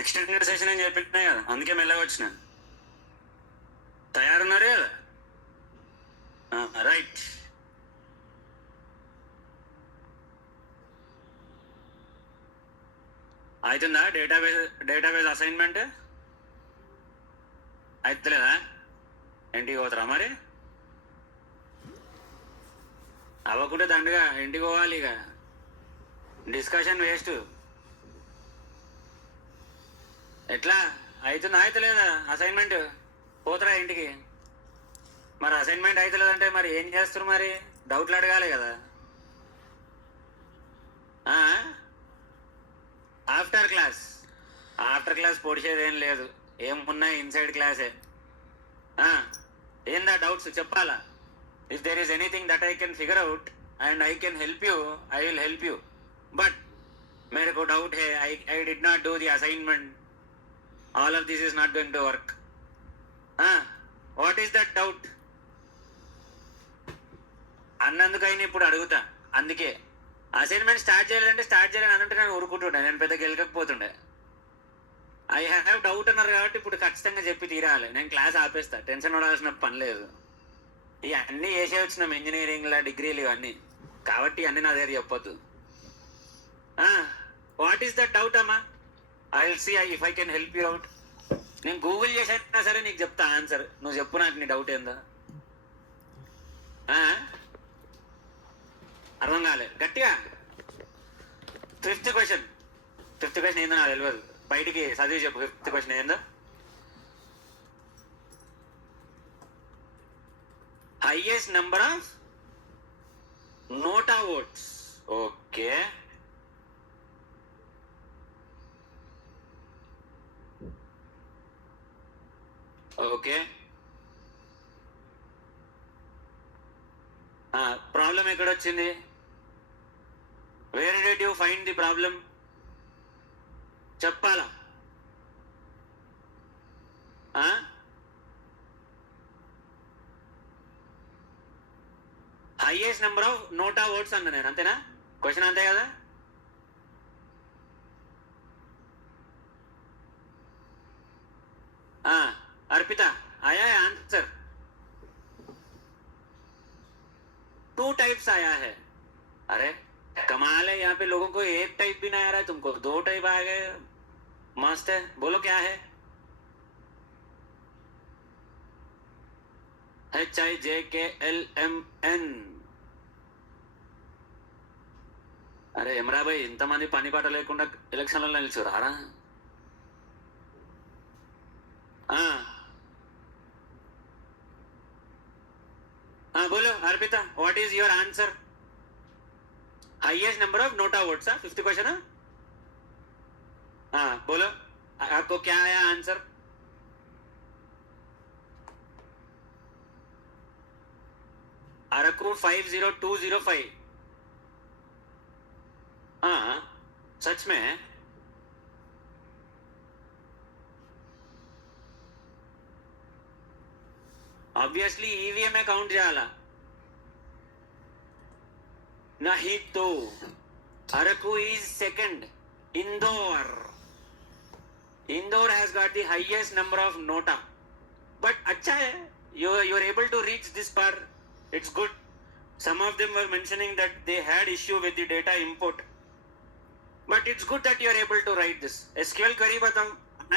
Extended session అని చెప్పినా కదా, అందుకే మెల్లగా వచ్చిన. తయారున్నారు కదా? రైట్. అవుతుందా డేటాబేస్ అసైన్మెంట్? అవుతలేదా? ఇంటికి పోతారా మరి? అవ్వకుంటే దండగా ఇంటికి పోవాలి. ఇక డిస్కషన్ వేస్ట్. ఎట్లా అవుతుందా అవుతలేదా అసైన్మెంట్? పోతారా ఇంటికి? మరి అసైన్మెంట్ అవుతలేదంటే మరి ఏం చేస్తారు? మరి డౌట్లు అడగాలి కదా. ఆఫ్టర్ క్లాస్ పొడిచేది ఏం లేదు, ఏమున్నాయి ఇన్సైడ్ క్లాసే. ఏందా డౌట్స్ చెప్పాలా? If there is anything that I can figure out and I can help you, I will help you. But मेरे को डाउट है, I did not do the assignment, all of this is not going to work. What is that doubt అన్నందుకైనా ఇప్పుడు అడుగుతా. అందుకే assignment start చేయాలంటే start చేయాలని అనుంటే నేను ఊరుకుంటుండే, నేను పెద్ద గెలకపోతుండే. ఐ హ్యావ్ డౌట్ అన్నారు కాబట్టి ఇప్పుడు ఖచ్చితంగా చెప్పి తీరాలి. నేను క్లాస్ ఆపేస్తా, టెన్షన్ పడాల్సిన పని లేదు. ఇవన్నీ చేసే వచ్చినాం, ఇంజనీరింగ్లో డిగ్రీలు ఇవన్నీ, కాబట్టి అన్నీ నా దగ్గర చెప్పొద్దు. వాట్ ఈస్ దట్ డౌట్ అమ్మా? I will see if I can help you out. నేను గూగుల్ చేసినా సరే నీకు చెప్తా ఆన్సర్. నువ్వు చెప్పు నాకు నీ డౌట్ ఏందో. అర్థం కాలే గట్టిగా. ఫిఫ్త్ క్వశ్చన్ ఏందో నాకు తెలియదు, బయటికి చదివి చెప్పు. ఫిఫ్త్ క్వశ్చన్ ఏందో? Highest number of NOTA votes. Okay, okay. Problem ఎక్కడొచ్చింది? Where did you find the problem? చెప్పాలా? Highest number of NOTA votes అన్నా నేను, అంతేనా? క్వశ్చన్ అంతే కదా? अर्पिता आया है आंसर? 2 टाइप्स आया है. अरे कमाल है, यहाँ पे लोगों को एक टाइप भी नहीं आ रहा है, तुमको 2 टाइप आ गए. मस्त है. बोलो क्या है? HIJKLMN. అరే ఎమరా భాయ్, ఇంతమంది పని పాట లేకుండా ఎలక్షన్లలో నిలిచారా? बोलो Arpita, what is your answer? Highest number of NOTA votes. Fifth question. बोलो आपको क्या आया आंसर? अरकू 50205. सच में? ऑब्वियसली ईवीएम में काउंट जाला. नहीं तो Araku is second. Indore has got the highest number of NOTA. But अच्छा है, you are able to reach this far. It's good. Some of them were mentioning that they had issue with the data import, but it's good that you are able to write this. SQL query बताओ,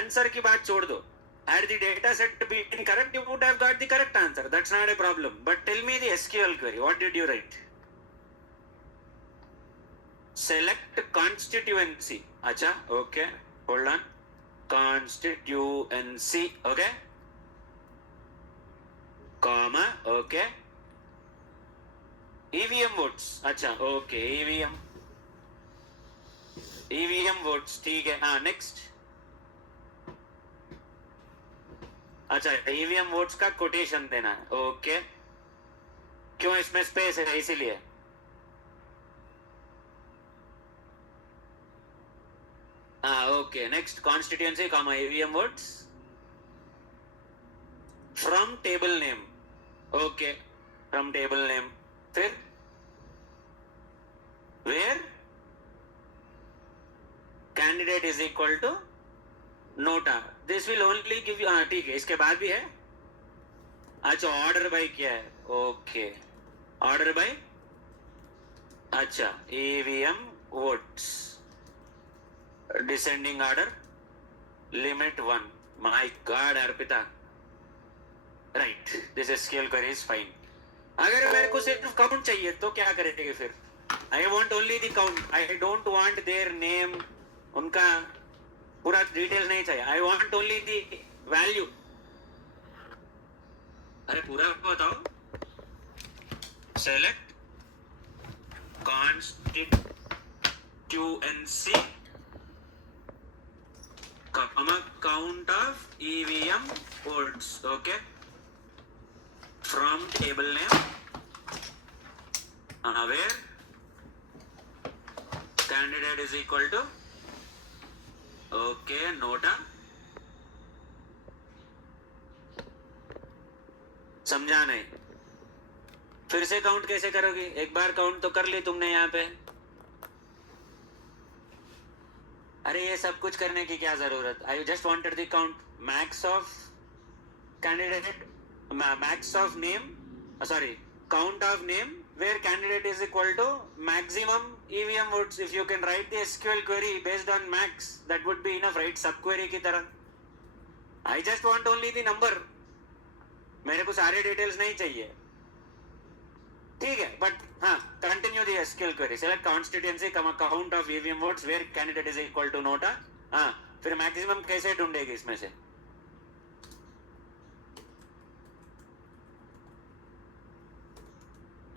answer की बात छोड़ दो. Had the data set been correct, you would have got the correct answer. That's not a problem. But tell me the SQL query. What did you write? Select constituency. Acha, okay. Hold on. Constituency, okay. Comma, okay. EVM votes. Acha, okay. EVM votes, ठीक है. Next. अच्छा, EVM votes का quotation देना है. Okay, क्यों? इसमें space है इसीलिए. Okay. Next, constituency comma EVM votes from table name. Okay, from table name. फिर where candidate is equal to NOTA, this will only give you, हाँ ठीक है, इसके बाद भी है. अच्छा, ऑर्डर बाय क्या है? ओके, ऑर्डर बाय, अच्छा, EVM votes, descending order, limit 1. My God Arpita, right, this SQL query is fine. अगर मेरे को सिर्फ काउंट चाहिए तो क्या करेंगे फिर? I want only the count, I don't want their name, उनका पूरा डिटेल नहीं चाहिए, I want only the value. अरे पूरा बताओ. Select constituency, count of EVM votes, okay, from table name, where candidate is equal to, okay, nota. समझा नहीं? फिर से काउंट कैसे करोगी? एक बार काउंट तो कर ली तुमने यहाँ पे. अरे ये सब कुछ करने की क्या जरूरत? I just wanted the count, max of candidate, max of name, sorry, count of name where candidate is equal to maximum EVM votes. If you can write the SQL query based on max, that would be enough, right? सब query की तरह. I just want only the number. मेरे को सारे details नहीं चाहिए, ठीक है? बट हाँ, continue the SQL query. Select constituency, count of EVM votes where candidate is equal to NOTA. हाँ, फिर मैक्सिमम कैसे ढूंढेगी इसमें से?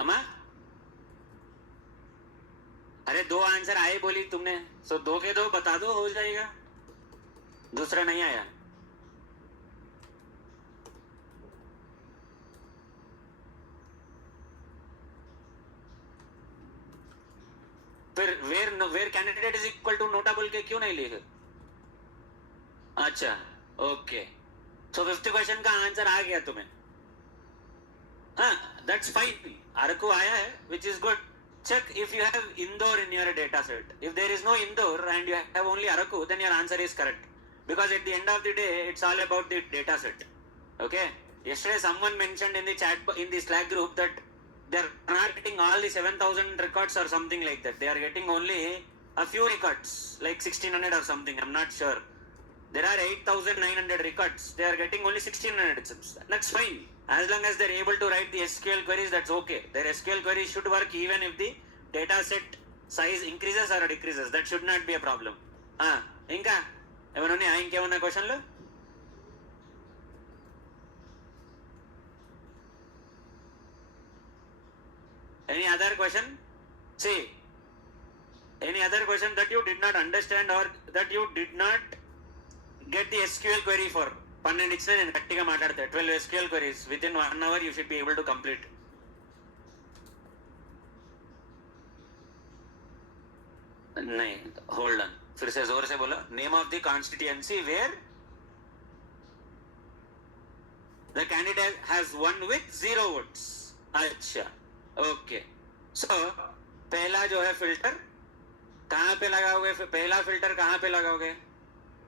अम्मा, अरे दो आंसर आए बोली तुमने, सो दो के दो बता दो, हो जाएगा. दूसरा नहीं आया. फिर where candidate is equal to NOTA बोल के क्यों नहीं लिखे? अच्छा, ओके, सो 50 क्वेश्चन का आंसर आ गया तुम्हें. हाँ, दैट्स फाइन. अरकू आया है, which is good. Check if you have Indore in your data set. If there is no Indore and you have only Araku, then your answer is correct. Because at the end of the day, it's all about the data set. Okay? Yesterday someone mentioned in the chat, in the Slack group, that they're not getting all the 7,000 records or something like that. They are getting only a few records, like 1600 or something. I'm not sure. There are 8,900 records. They are getting only 1600. That's fine. As long as they're able to write the SQL queries, that's okay. Their SQL queries should work even if the data set size increases or decreases. That should not be a problem. ఇంకా ఏమన్నా ఇంకేమన్నా క్వశ్చన్లు? Any other question? See, any other question that you did not understand or that you did not get the SQL query for? 12 ఇచ్చిన నేను గట్టిగా మాట్లాడితే 12 SQL queries within 1 hour you should be able to complete. नहीं, hold on, फिर से जोर से बोलो. Name of the constituency where the candidate has won with 0 votes. अच्छा, ओके, सो पहला जो है फिल्टर कहाँ पे लगाओगे? पहला फिल्टर कहाँ पे लगाओगे?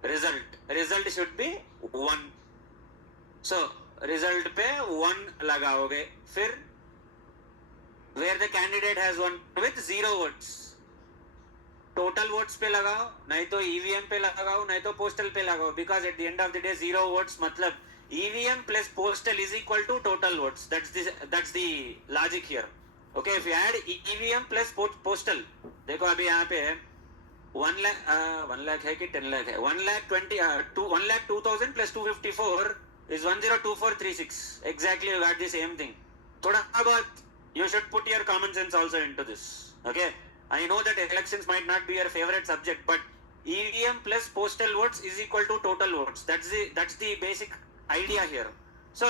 Result should be 1. So result पे 1 लगाओगे. फिर where the candidate has won with 0 votes, total votes पे लगाओ, नहीं तो ईवीएम पे लगाओ, नहीं तो पोस्टल पे लगाओ. Because at the end of the day 0 votes मतलब EVM plus postal is equal to total votes. That's the logic here. Okay, if you add EVM plus postal, देखो अभी यहाँ पे है 1 lakh है कि 10 lakh है? 1,02,000 plus 254 is 102436. Exactly, you got the same thing. थोड़ा बहुत you should put your common sense also into this. Okay, I know that elections might not be your favorite subject, but EVM plus postal votes is equal to total votes. That's the basic idea here. So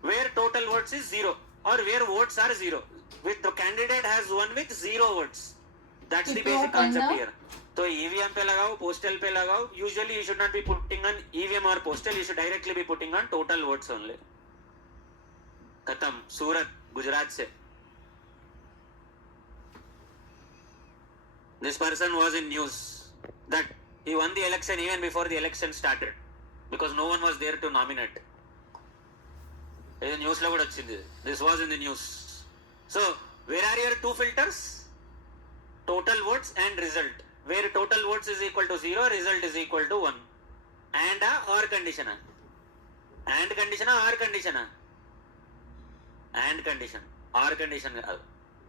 where total votes is 0 or where votes are 0, with the candidate has one with 0 votes. That's the basic concept here. तो EVM पे लगाओ, postal पे लगाओ. Usually you should not be putting on EVM और postal, you should directly be putting on total votes only. खत्म. सूरत, गुजरात से. This person was in news that he won the election even before the election started because no one was there to nominate. News lo kuda vachindi. This was in the news. So where are your two filters? Total votes and result. Where total votes is equal to 0, result is equal to 1. And or condition. And condition or condition. And condition. Or condition.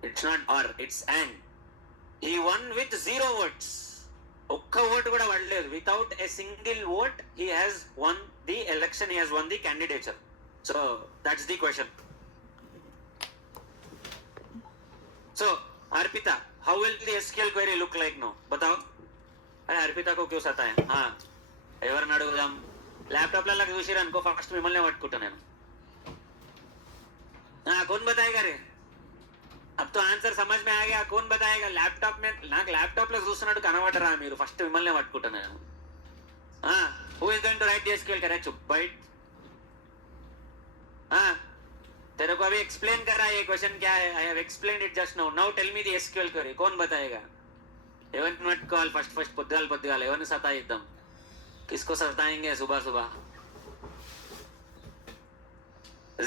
It's not or, it's and. He won with 0 votes. ఒక్క vote కూడా పడలేదు. Without a single vote, he has won the election, he has won the candidature. So, that's the question. So, Arpita, how will the SQL query look like now? बताओ. अरे अर्पिता को क्यों सता है? हाँ, ఎవరిని అడుగుదాం? ల్యాప్టాప్లలో చూసిరు అనుకో ఫస్ట్ మిమ్మల్ని పట్టుకుంటా నేను. कौन बताएगा रे? अब तो आंसर समझ में आ गया. कौन बताएगा? लैपटॉप में నాకు ల్యాప్టాప్ లో చూస్తున్నట్టు కనబడరా మీరు? ఫస్ట్ మిమ్మల్ని పట్టుకుంటా నేను. Who is going to right the SQL query? चुप बैठ. तेरे को अभी एक्सप्लेन कर रहा है ये क्वेश्चन क्या है. I have explained it just now. Now tell me the SQL query. कौन बताएगा? ఎవరిని పట్టుకోవాలి ఫస్ట్ పొద్దుగాల ఎవరిని సతాయిద్దాం? किसको सताएंगे सुबह सुबह?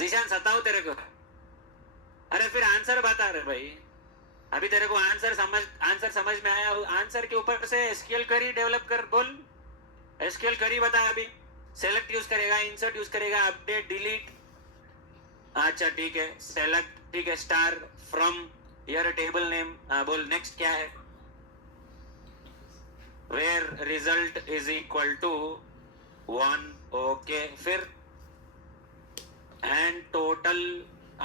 जीशान सताओ तेरे को. अरे फिर आंसर बता रहे भाई. अभी तेरे को आंसर समझ में आया? आंसर के ऊपर से SQL query डेवलप कर. बोल SQL query बता. अभी सेलेक्ट यूज करेगा, इंसर्ट यूज करेगा, अपडेट, डिलीट. अच्छा ठीक है, सेलेक्ट ठीक है, star from here table name. बोल नेक्स्ट क्या है? Where result is equal to 1. Okay, फिर एंड टोटल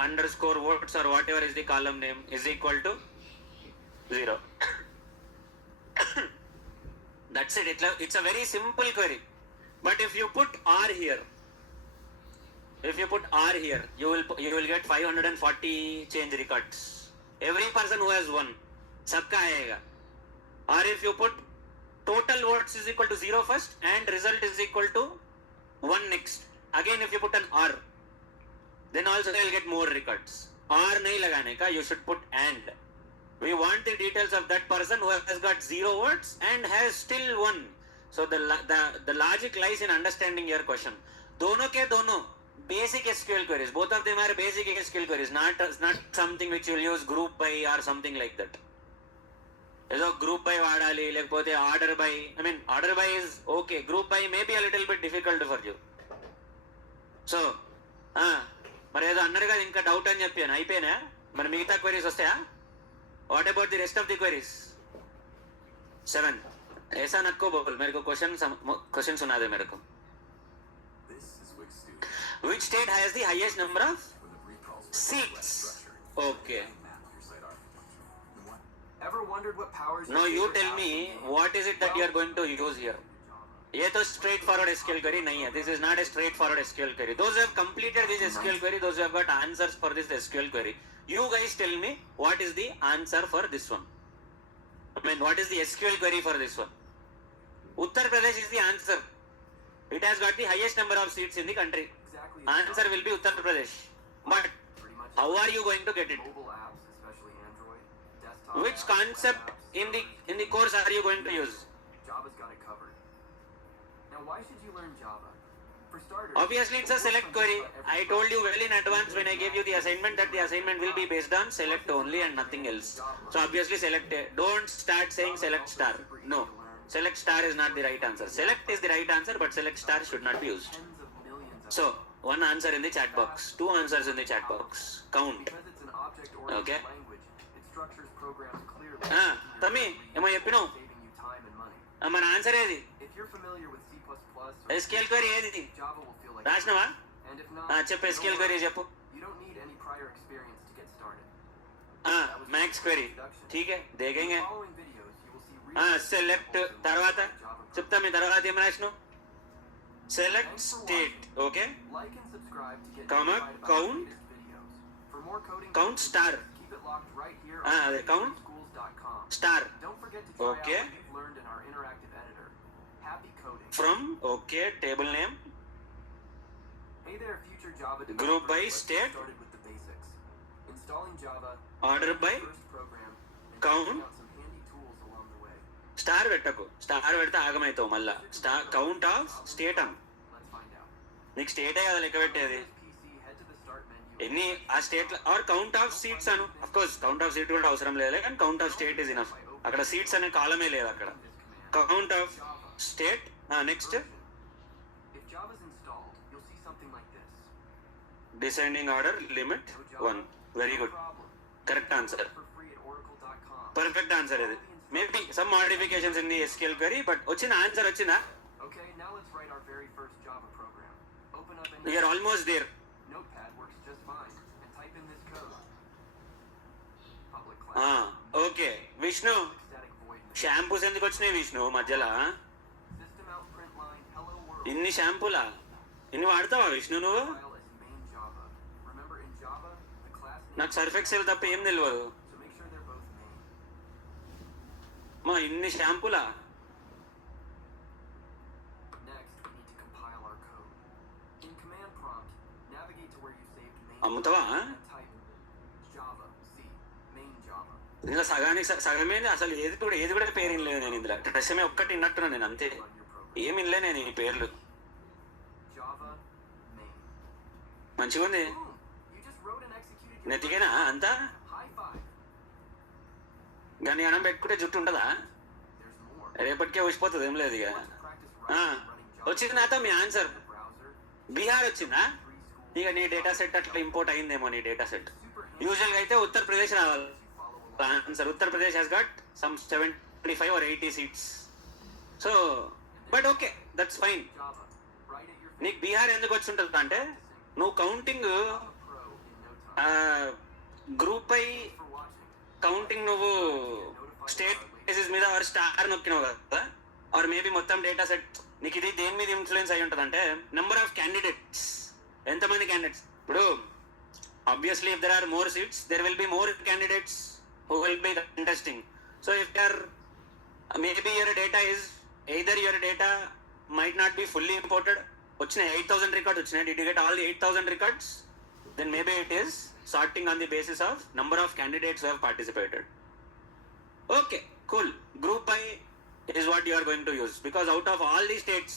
अंडरस्कोर वोट्स और whatever is the column name is equal to 0. That's it. It's a very simple query. But if you put R here, you will get 540 change records. Every person who has won, सबका आएगा. Or if you put total votes is equal to 0 first and result is equal to 1 next. Again, if you put an R, then also they will get more records. R नहीं लगाने का, you should put and. We want the details of that person who has got 0 votes and has still won. So the logic lies in understanding your question. दोनों के दोनों basic SQL queries. Both of them are basic SQL queries. Not something which you will use group by or something like that. ఏదో group by వాడాలి, లేకపోతే order by. I mean order by is okay, group by may be a little bit difficult for you. So మరి ఏదో అన్నారు కదా ఇంకా doubt అని చెప్పాను, అయిపోయినా? మరి మిగతా క్వైరీస్ వస్తాయా? What about the rest of the queries? 7. ऐसा नको बोल, मेरे को क्वेश्चन सुना दे मेरे को. Which state has the highest number of seats? Okay. Ever wondered what powers? Now you tell me what is it that you are going to use here. ये तो straight forward SQL query नहीं है. This is not a straight forward SQL query. Those who have completed this SQL query, those who have got answers for this SQL query, you guys tell me what is the answer for this one. I mean, what is the SQL query for this one? Uttar Pradesh is the answer. It has got the highest number of seats in the country. Exactly. Answer will be Uttar Pradesh. But how are you going to get it? Mobile apps, especially Android, desktop Which apps, concept web apps, in the course are you going to use? Java's got it covered. Now, why should you learn Java? For starters, Obviously, it's a select query. I told you well in advance when I gave you the assignment that the assignment will be based on select only and nothing else. So obviously select. Don't start saying select star. No, select star is not the right answer. Select is the right answer, but select star should not be used. tens of millions of So one answer in the chat box, 2 answers in the chat box. Count. because it's an object-oriented Okay. language, it structures programs clearly, Tami, ఏమో చెప్పినావు? saving you time and money. మన answer ఏది? If you're familiar with C++ or SQL query ఏది? Java will feel like రాసినవా? and if not, చెప్పు SQL query చెప్పు. you don't need any prior experience to get started. Max query. ठीक है, देखेंगे. In the following videos, you will see real select తర్వాత చెప్తా. మీ తర్వాత ఏం రాసినావు? Select state. Okay, like and subscribe to get Comma, notified about count. latest videos. For more coding Count videos, star. keep it locked right here అదే on count schools.com. Star. Don't forget to try Okay. out what you've learned in our interactive editor. Happy coding. From okay, table name, Hey there, future Java developers. Group by Let's get state. started with the basics. Installing Java, Order by first program, and count. checking out some handy tools along the way. Star పెట్టకు, star పెడితే ఆగమవుతావు మళ్ళా. Star count of state Anu. Let's find out. నీకు స్టేటే కదా లెక్క పెట్టేది. PC, head to the start menu. ఎన్ని ఆ state are count of seats అను. Of course count of seat కూడా అవసరం లేదు, కానీ count of state is enough. అక్కడ సీట్స్ అనే కాలమే లేదు అక్కడ. Count of state. Next If Java's installed, you'll see something like this. Descending order limit 1. Very good, Problem. Correct answer, For free at oracle.com. Perfect answer ఇది. Maybe some modifications in the SQL query, but వచ్చిన answer వచ్చిందా? Okay, now let's write our very first Java program. Open up you are almost there. Notepad works just fine. And type in this code. Public class. Okay Vishnu, Static void main. Shampoos ఎందుకు వచ్చినాయి విష్ణు మధ్యలో? System out print line hello world. ఇన్ని షాంపూలా? ఇన్ని వాడతావా విష్ణు నువ్వు? File as main Java. Remember in Java, the class name. నాకు Surf Excel తప్ప ఏం తెలియదు. So make sure they're both main. మా ఇన్ని షాంపూలా? Next, we need to compile our code. In command prompt, navigate to where you saved main అమ్ముతావా? and type Java C main Java. ఇంకా సగానికి సగమేంది అసలు. ఏది కూడా పేరు ఇనలేదు నేను ఇందులో. డ్రెస్మే ఒక్కటి విన్నట్టున్నా నేను అంతే. Run your program. ఏమి ఇనలే నేను ఈ పేర్లు. Java main. మంచిగా ఉంది. Boom! You just wrote and executed your నెతికేనా అంతా? high five. కానీ అన్నం పెట్టుకుంటే జుట్టు ఉంటుందా? There's more. రేపటికే వచ్చిపోతుంది, ఏం లేదు ఇక. Want to practice writing and running Java వచ్చింది నాతో మీ answer. in the browser? Bihar వచ్చిందా? 3 schools. ఇక నీ డేటా సెట్ అట్లా ఇంపోర్ట్ అయిందేమో నీ డేటా సెట్. Super handy యూజువల్గా అయితే ఉత్తరప్రదేశ్ రావాలి as you follow along. Answer. Uttar Pradesh has got some 75 or 80 seats. So, but okay, that's fine. Java. Write at your నీకు బీహార్ ఎందుకు వచ్చి ఉంటుంది అంటే, నువ్వు counting Java Pro in no time. Group by For watching. Counting నువ్వు స్టేట్ బేసిస్ మీద or star నొక్కినావు కదా, ఆర్ మేబీ మొత్తం డేటా సెట్. నీకు ఇది దేని మీద ఇన్ఫ్లుయెన్స్ అయి ఉంటుంది అంటే, నెంబర్ ఆఫ్ క్యాండిడేట్స్, ఎంతమంది క్యాండిడేట్స్. ఇప్పుడు obviously if there are more seats there will be more candidates who will be contesting. So if there maybe your data is either your data might not be fully imported. వచ్చిన 8,000 records వచ్చినాయి, did you get all the 8,000 records? Then maybe it is sorting on the basis of number of candidates who have participated. Okay, cool. Group by is what you are going to use, because out of all the states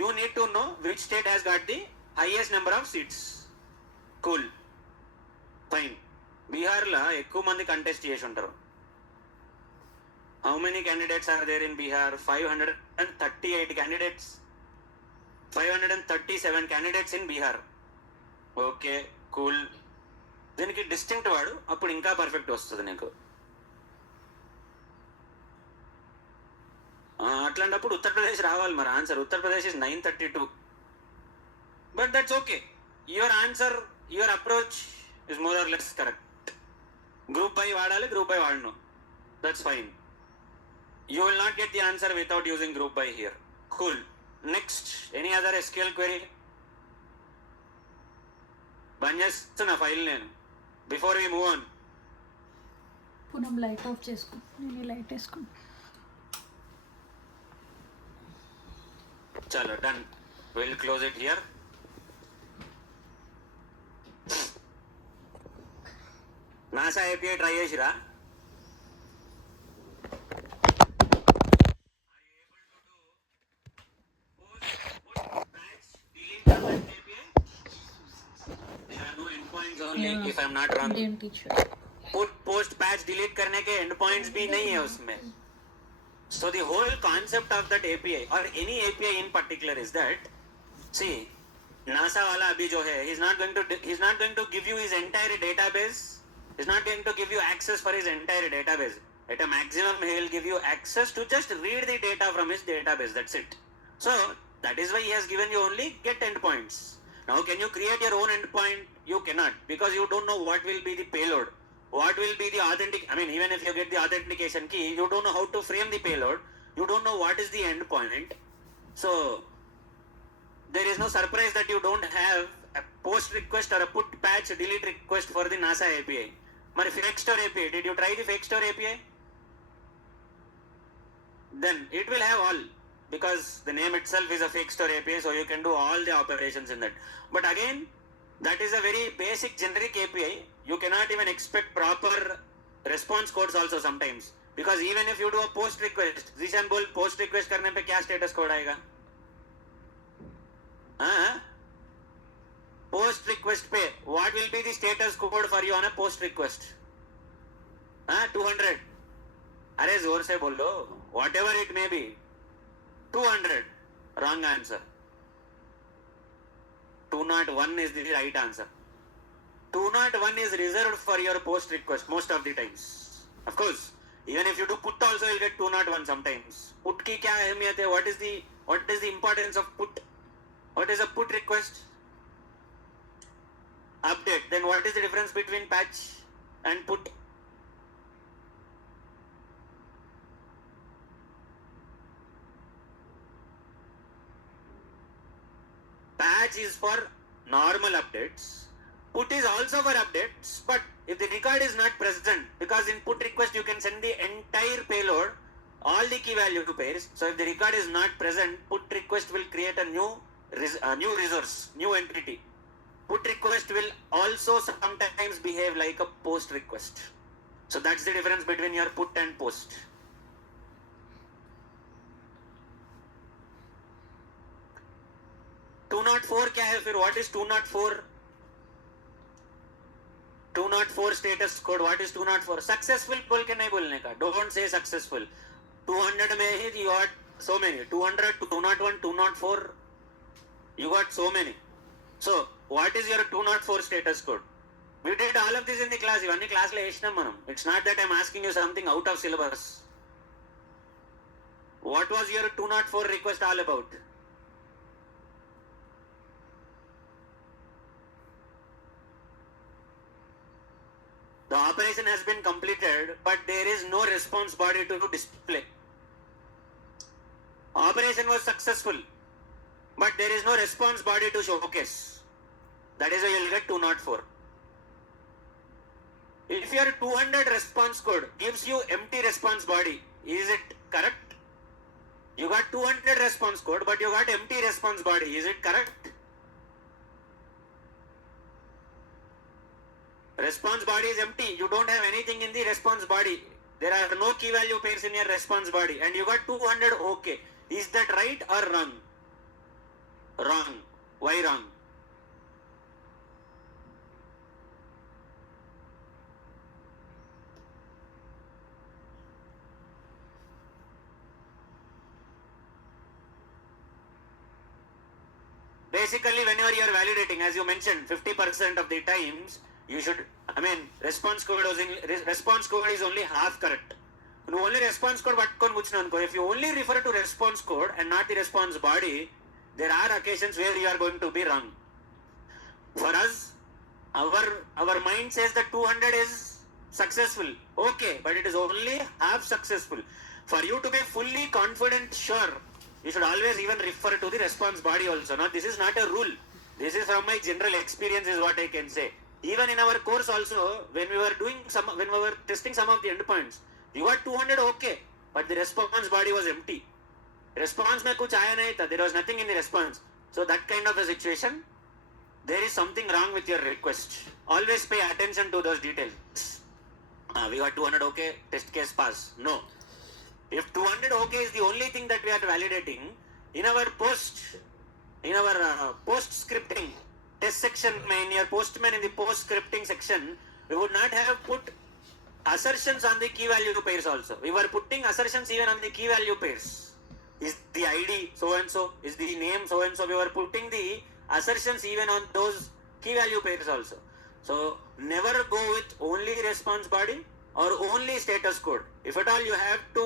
you need to know which state has got the highest number of seats. Cool, fine. Bihar la ekku mandi contest chesi untaru. How many candidates are there in Bihar? 538 candidates. 537 candidates in Bihar. Okay, cool. దీనికి distinct వాడు, అప్పుడు ఇంకా perfect వస్తుంది నీకు. అట్లాంటప్పుడు ఉత్తరప్రదేశ్ రావాలి మరి answer. Uttar Pradesh is 932. But that's okay. Your answer, your approach is more or less correct. Group by వాడాలి, గ్రూప్ బై వాడను, that's fine. You will not get the answer without using group by here. Cool. Next, any other SQL query? బంద్ చేస్తున్నా file నేను. Before we move on, Punam light of చేసుకో. నేను light వేసుకున్నా. చలో done. Will close it here. NASA API try చేసిరా? If I'm not wrong, Indian teacher. post patch delete करने के end points भी नहीं है उसमें. So the whole concept of that API or any API in particular is that, see, NASA वाला अभी जो है, he's not going to give you his entire database. He's not going to give you access for his entire database. At a maximum, he will give you access to just read the data from his database. That's it. So that is why he has given you only get endpoints. Now, can you create your own endpoint? You cannot, because you don't know what will be the payload, what will be the even if you get the authentication key, you don't know how to frame the payload, you don't know what is the endpoint. So there is no surprise that you don't have a post request or a put patch delete request for the NASA API. Mari fake store API, did you try the fake store API? Then it will have all, because the name itself is a fake store API, so you can do all the operations in that. But again, that is a very basic generic API. You cannot even expect proper response codes also sometimes, because even if you do a post request, Zishan बोल post request करने पे क्या status code आएगा? हाँ? Post request पे what will be the status code for you on a post request? हाँ 200. अरे जोर से बोलो. Whatever it may be. 200. Wrong answer. 201 is the right answer. 201 is reserved for your post request most of the times. Of course, even if you do put also, you'll get 201 sometimes. Put की क्या अहमियत है? What is the importance of put? What is a put request? Update. Then what is the difference between patch and put? Patch is for normal updates. Put is also for updates, but if the record is not present, because in put request you can send the entire payload, all the key value pairs. So if the record is not present, put request will create a new resource, new entity. Put request will also sometimes behave like a post request. So that's the difference between your put and post. Two nought four क्या है फिर? What is 204? 204 status code. What is 204? Successful बोल के नहीं बोलने का. Don't say successful. 200 में ही you got so many. 200, 201, 204. You got so many. So what is your 204 status code? We did all of this in the class. ఇవన్నీ class లో వేసినాం మనం. It's not that I'm asking you something out of syllabus. What was your 204 request all about? The operation has been completed, but there is no response body to display. Operation was successful, but there is no response body to showcase. That is why you will get 204. If your 200 response code gives you empty response body, is it correct? You got 200 response code, but you got empty response body. Is it correct? Response body is empty. You don't have anything in the response body. There are no key value pairs in your response body, and you got 200. Okay, is that right or wrong? Wrong. Why wrong? Basically, whenever you are validating, as you mentioned, 50% of the times you should, response code is only half correct. నువ్వు only response code పట్టుకొని కూర్చున్నావు అనుకో, if you only refer to response code and not the response body, there are occasions where you are going to be wrong. For us, our mind says that 200 is successful. Okay, but it is only half successful. For you to be fully confident, sure, you should always even refer to the response body also. Now, this is not a rule. This is from my general experience is what I can say. Even in our course also, when we were testing some of the endpoints, you got 200 okay, but the response body was empty. Response में कुछ आया नहीं था. There was nothing in the response. So that kind of a situation, there is something wrong with your request. Always pay attention to those details. We got 200 okay, test case pass. No. If 200 okay is the only thing that we are validating, in our post scripting test section, in your postman in the post scripting section, we would not have put assertions on the key value pairs also. We were putting assertions even on the key value pairs. Is the ID so and so? Is the name so and so? We were putting the assertions even on those key value pairs also. So never go with only response body or only status code. If at all you have to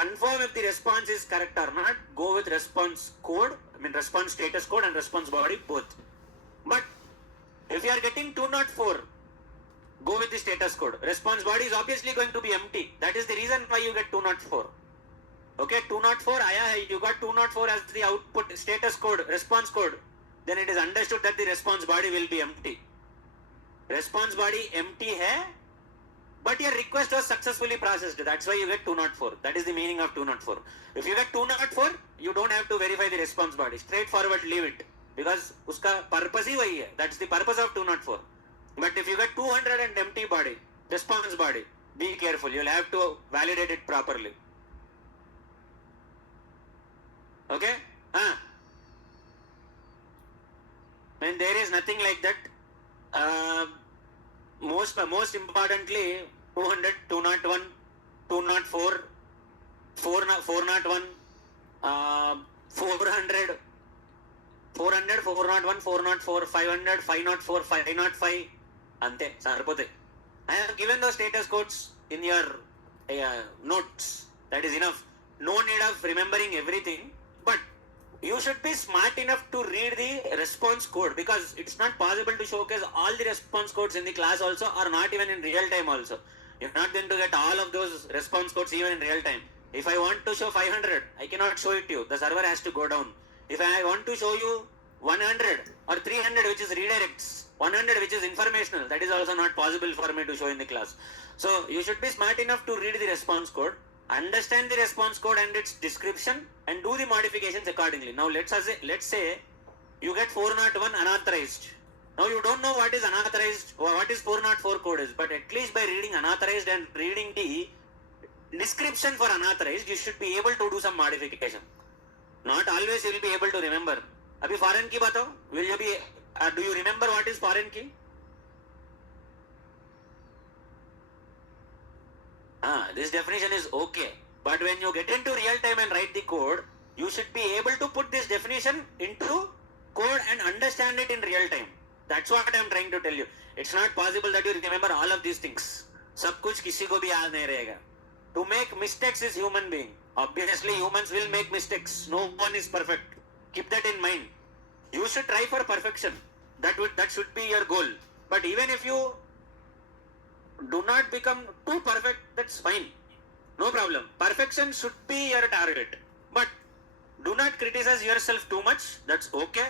confirm if the response is correct or not, go with response code, response status code and response body both. But if you are getting 204, go with the status code. Response body is obviously going to be empty. That is the reason why you get 204. Okay, 204 आया है, you got 204 as the output status code, response code, then it is understood that the response body will be empty. Response body empty है, but your request was successfully processed. That's why you get 204. That is the meaning of 204. If you get 204, you don't have to verify the response body. Straightforward, leave it. Because उसका purpose ही वही है. That's the purpose of 204. But if you get 200 and empty body, response body, be careful. You'll have to validate it properly. Okay? And there is nothing like that. Most importantly, 200, 201, 204, 401, 400, 400, 401, 404, 500, 504, 505. Ante, sarpote. I have given those status codes in your notes. That is enough. No need of remembering everything. But you should be smart enough to read the response code, because it's not possible to showcase all the response codes in the class also, or not even in real time also. You're not going to get all of those response codes even in real time. If I want to show 500, I cannot show it to you. The server has to go down. If I want to show you 100 or 300, which is redirects, 100 which is informational, that is also not possible for me to show in the class. So you should be smart enough to read the response code, understand the response code and its description, and do the modifications accordingly. Now let's say you get 401 unauthorized. Now you don't know what is unauthorized or what is 404 code is, but at least by reading unauthorized and reading the description for unauthorized, you should be able to do some modification. Not always you will be able to remember. Abhi foreign key batao. Will you be? Do you remember what is foreign key? This definition is okay. But when you get into real time and write the code, you should be able to put this definition into code and understand it in real time. That's what I am trying to tell you. It's not possible that you remember all of these things. सब कुछ किसी को भी याद नहीं रहेगा. To make mistakes is human being. Obviously, humans will make mistakes. No one is perfect. Keep that in mind. You should try for perfection. That should be your goal. But even if you do not become too perfect, that's fine. No problem. Perfection should be your target. But do not criticize yourself too much. That's okay.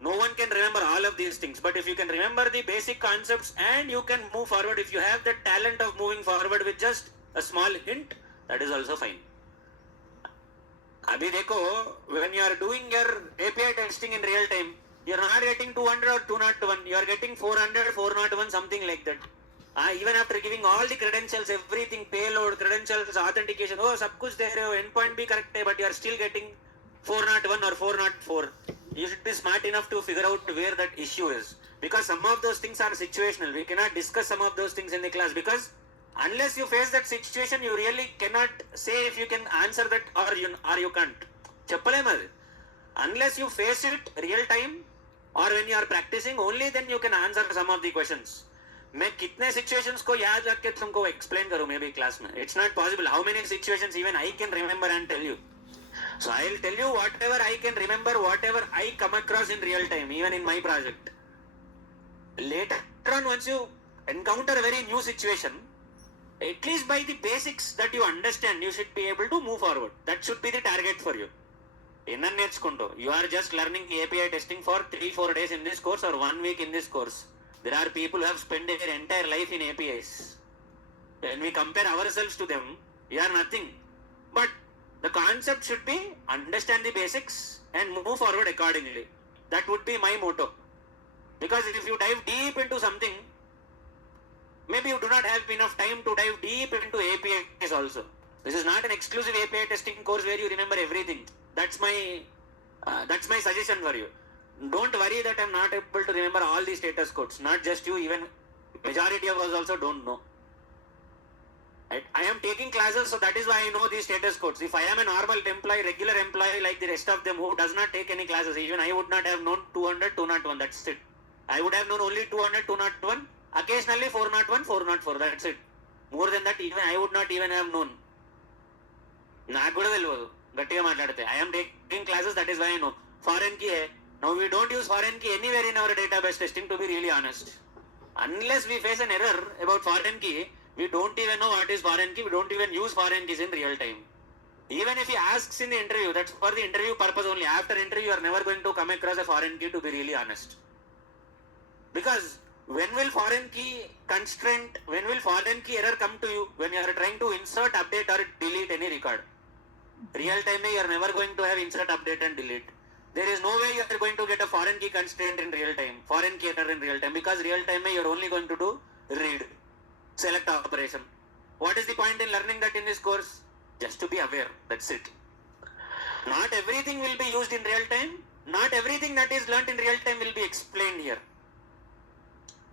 No one can remember all of these things. But if you can remember the basic concepts and you can move forward, if you have the talent of moving forward with just a small hint, that is also fine. Abhi dekho, when you are doing your API testing in real time, you are not getting 200 or 201, you are getting 400, 401, something like that. Even after giving all the credentials, everything, payload, credentials, authentication, sab kuch de rahe ho, endpoint bhi correct hai, but you are still getting 401 or 404. You should be smart enough to figure out where that issue is. Because some of those things are situational. We cannot discuss some of those things in the class, because unless you face that situation, you really cannot say if you can answer that or you can't. Cheppale madi. Unless you face it real time or when you are practicing, only then you can answer some of the questions. मैं कितने situations को याद रख के तुमको explain करूँ maybe class में. It's not possible. How many situations even I can remember and tell you. So I'll tell you whatever I can remember, whatever I come across in real time, even in my project. Later on, once you encounter a very new situation, at least by the basics that you understand, you should be able to move forward. That should be the target for you. You are just learning API testing for 3-4 days in this course or 1 week in this course. There are people who have spent their entire life in APIs. When we compare ourselves to them, we are nothing. But the concept should be understand the basics and move forward accordingly. That would be my motto. Because if you dive deep into something, maybe you do not have enough time to dive deep into APIs also. This is not an exclusive API testing course where you remember everything. That's my suggestion for you. Don't worry that I'm not able to remember all these status codes. Not just you, even majority of us also don't know. I am taking classes, so that is why I know these status codes. If I am a normal employee, regular employee like the rest of them who does not take any classes, even I would not have known 200, 201. That's it. I would have known only 200, 201. Occasionally 401, 404. That's it. More than that, even I would not even have known. నాకు కూడా తెలియదు గట్టిగా మాట్లాడితే. I am taking classes, that is why I know. Foreign key hai. Now we don't use foreign key anywhere in our database testing, to be really honest. Unless we face an error about foreign key, we don't even know what is foreign key. We don't even use foreign keys in real time. Even if he asks in the interview, that's for the interview purpose only. After interview, you are never going to come across a foreign key, to be really honest. Because when will foreign key error come to you? When you are trying to insert, update or delete any record. Real time you are never going to have insert, update and delete. There is no way you are going to get a foreign key constraint in real time, foreign key error in real time, because real time you are only going to do read, select operation. what is the point in learning that in this course? Just to be aware, that's it. Not everything will be used in real time. Not everything that is learnt in real time will be explained here.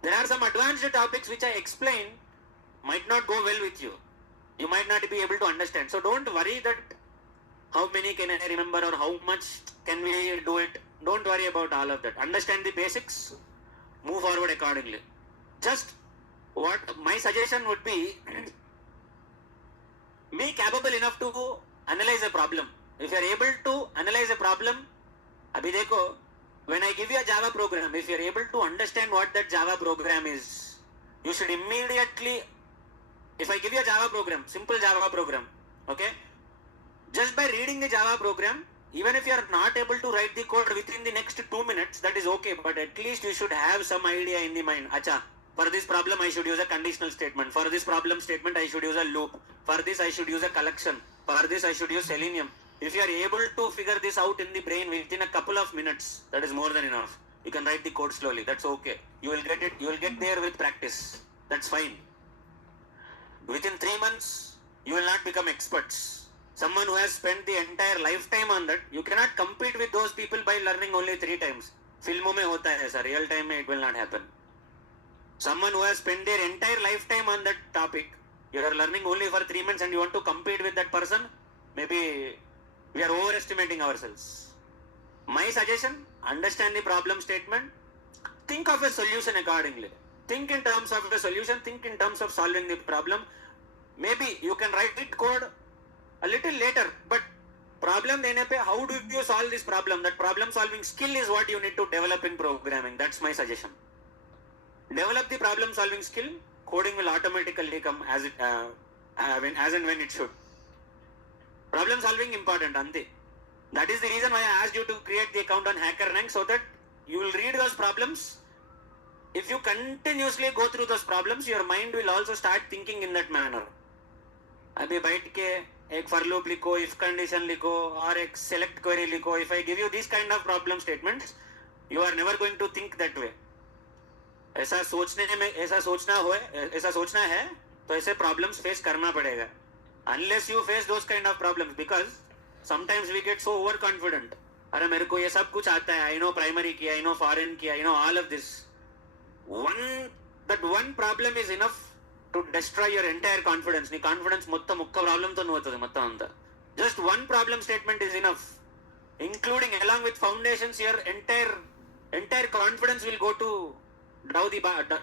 There are some advanced topics which I explain might not go well with you. You might not be able to understand. So don't worry that how many can I remember or how much can we do it. Don't worry about all of that. Understand the basics, move forward accordingly. Just what my suggestion would be, be capable enough to analyze a problem. If you are able to analyze a problem, abhi dekho, when I give you a Java program, if you are able to understand what that Java program is, you should immediately, if I give you a Java program, simple Java program, okay, just by reading the Java program, even if you are not able to write the code within the next 2 minutes, that is okay, but at least you should have some idea in the mind. Acha, for this problem I should use a conditional statement. For this problem statement I should use a loop. For this I should use a collection. For this I should use selenium. If you are able to figure this out in the brain within a couple of minutes, that is more than enough. You can write the code slowly. That's okay. You will get it. You will get there with practice. That's fine. Within 3 months, you will not become experts. Someone who has spent the entire lifetime on that, you cannot compete with those people by learning only 3 times. Filmon mein hota hai sir, real time mein it will not happen. Someone who has spent their entire lifetime on that topic, you are learning only for 3 months and you want to compete with that person, maybe we are overestimating ourselves. My suggestion, understand the problem statement, think of a solution accordingly. Think in terms of a solution, think in terms of solving the problem. Maybe you can write code a little later, but problem dene pe, how do you solve this problem? That problem solving skill is what you need to develop in programming. That's my suggestion. Develop the problem solving skill, coding will automatically come as and when it should. Problem solving important, ante. That is the reason why I asked you to create the account on HackerRank, so that you will read those problems. If you continuously go through those problems, your mind will also start thinking in that manner. अभी बैठ के एक for loop लिखो, if condition लिखो और एक select query लिखो. If I give you this kind of problem statements, you are never going to think that way. ऐसा सोचना है तो ऐसे problems face करना पड़ेगा. Unless you face those kind of problems, because sometimes we get so overconfident. अरे मेरे को ये सब कुछ आता है. I know primary key, I know foreign key, I know all of this. That one problem is enough to destroy your entire confidence. నీ confidence మొత్తం ఒక్క ప్రాబ్లమ్ తో పోతుంది మొత్తం అంతా. Just one problem statement is enough. Including along with foundations, your entire confidence will go to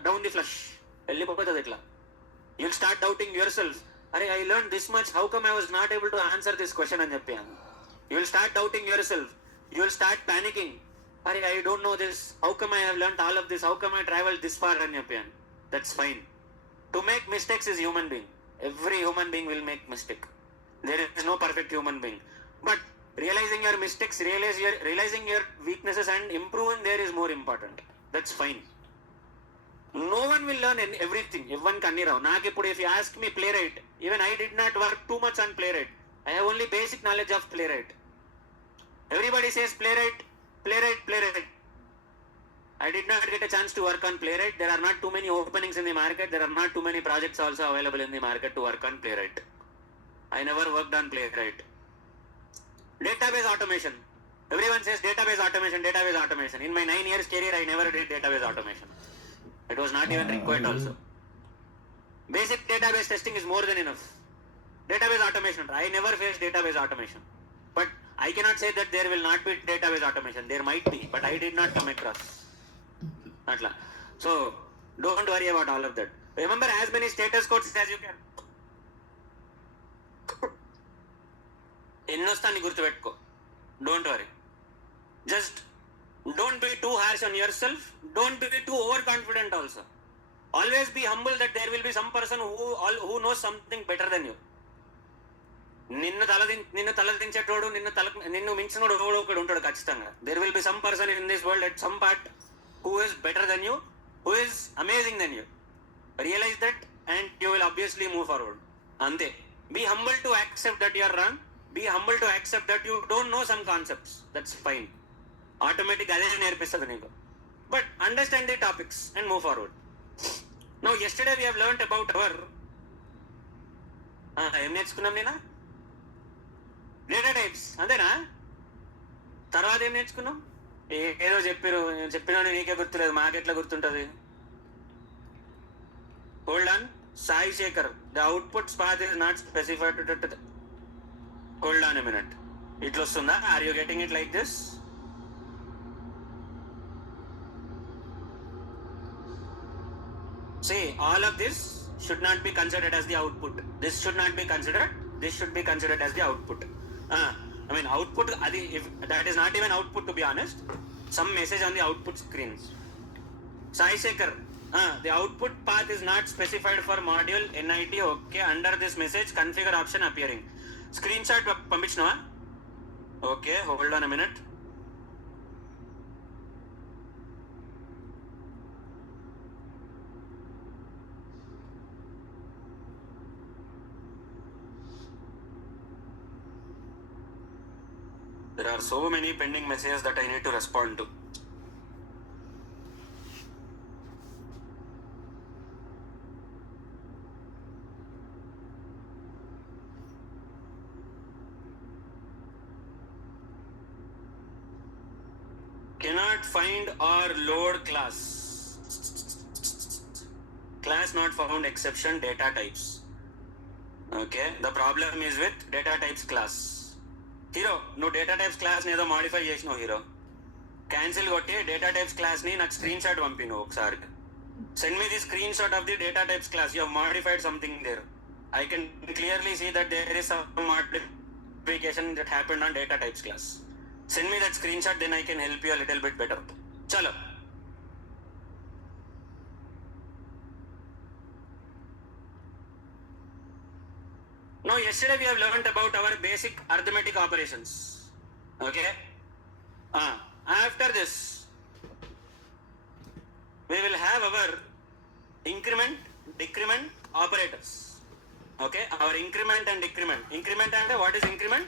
down the flush. వెళ్ళిపోతుంది ఇట్లా. You'll start doubting yourself. అరే I learned this much, how come I was not able to answer this question అని చెప్పాను. You will start doubting yourself. You will start panicking. అరే I don't know this, how come I have learned all of this, how come I traveled this far అని చెప్పాను. That's fine. To make mistakes is human being. Every human being will make mistake. There is no perfect human being. But realizing your mistakes, realizing your weaknesses and improving there is more important. That's fine. No one will learn everything. Everyone can learn. If you ask me playwright, even I did not work too much on playwright. I have only basic knowledge of playwright. Everybody says playwright. I did not get a chance to work on playwright. There are not too many openings in the market. There are not too many projects also available in the market to work on playwright. I never worked on playwright. Database automation. Everyone says database automation. In my 9 years career, I never did database automation. It was not even required also. Basic database testing is more than enough. Database automation, I never faced database automation. But I cannot say that there will not be database automation. There might be, but I did not come across. Atla. So, don't worry about all of that. Remember as many status codes as you can. ఎన్నొస్తాన్ని గుర్తుపెట్టుకో. Don't worry. Just don't be too harsh on yourself. Don't be too overconfident also. Always be humble that there will be some person who knows something better than you. నిన్ను తలదించేటోడు నిన్ను మించినోడు ఎవడో ఒకడు ఉంటాడు ఖచ్చితంగా. There will be some person in this world at some part who is better than you, who is amazing than you. Realize that and you will obviously move forward. Ante. Be humble to accept that you are wrong. Be humble to accept that you don't know some concepts. That's fine. Automatic అదే నేర్పిస్తుంది నీకు. But understand the topics and move forward. Now yesterday we have learnt about our ఏం నేర్చుకున్నాం నేను? Data types, అంతేనా? తర్వాత ఏం నేర్చుకున్నాం? ఏదో చెప్పారు, చెప్పినా నీకే గుర్తులేదు, మాకెట్లా గుర్తుంటుంది? Hold on. Sai Shekhar, the output path is not specified. Hold on a minute. ఇట్లా వస్తుందా? Are you getting it like this? See, all of this should not be considered as the output. This should not be considered. This should be considered as the output. I mean, output, if that is not even output, to be honest. Some message on the output screen. Sai Sekhar, the output path is not specified for module NIT. Okay, under this message, configure option appearing. Screenshot పంపించినవా? Okay, hold on a minute. There are so many pending messages that I need to respond to. Cannot find or load class. Class not found exception data types. Okay, the problem is with data types class. Hero, నువ్వు data types క్లాస్ని ఏదో modify చేసినావు hero. Cancel కొట్టి data types క్లాస్ని నాకు screenshot పంపి నువ్వు ఒకసారి. Send me the screenshot of the data types class. You have modified something there. I can clearly see that there is some modification that happened on data types class. Send me that screenshot, then I can help you a little bit better. Chalo. Now, yesterday we have learnt about our basic arithmetic operations. Okay. After this, we will have our increment, decrement operators. Okay, our increment and decrement. Increment and what is increment?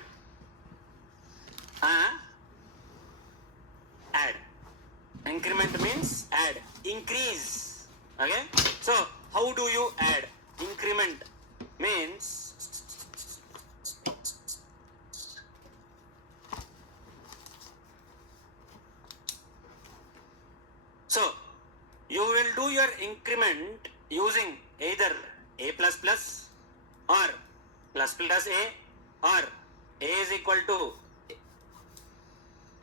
Add. Increment means add, increase. Okay, so how do you add? Increment means so you will do your increment using either a plus plus or plus plus a, or a is equal to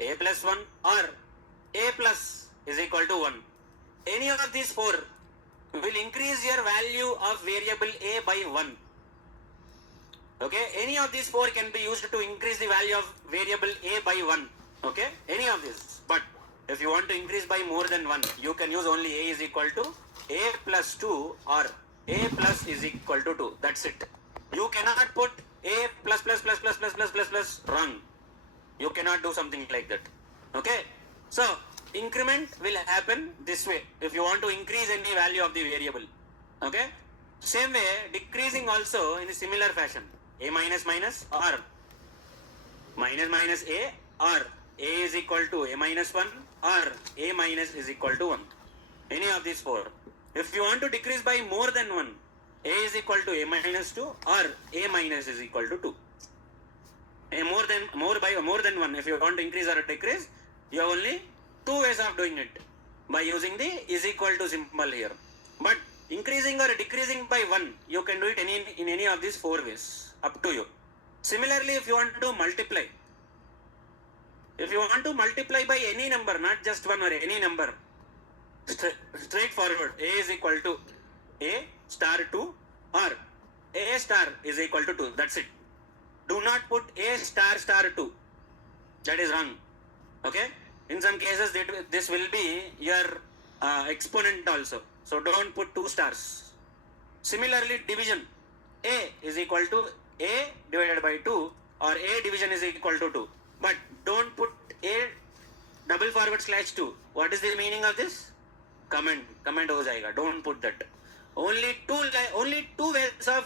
a plus 1 or a plus is equal to 1. Any of these four will increase your value of variable a by 1. Okay, any of these four can be used to increase the value of variable a by 1. Okay, any of these. But if you want to increase by more than 1, you can use only a is equal to a plus 2 or a plus is equal to 2. That's it. You cannot put a plus plus plus plus plus plus plus plus wrong. You cannot do something like that. Okay, so increment will happen this way if you want to increase any value of the variable. Okay, same way decreasing also in a similar fashion. A minus minus or minus minus a, or a is equal to a minus 1 or a minus is equal to 1. Any of these four. If you want to decrease by more than 1, a is equal to a minus 2 or a minus is equal to 2. A more than 1. If you want to increase or decrease, you have only two ways of doing it, by using the is equal to symbol here. But increasing or decreasing by 1, you can do it in any of these four ways, up to you. Similarly, if you want to multiply, if you want to multiply by any number, not just one or any number, straightforward, a is equal to a star 2 or a star is equal to 2. That's it. Do not put a star star 2. That is wrong. Okay, in some cases this will be your exponent also, so don't put 2 stars. Similarly, division, a is equal to a divided by 2 or a division is equal to 2, but don't put a double forward slash 2. What is the meaning of this? Comment ho jayega. Don't put that. Only two ways of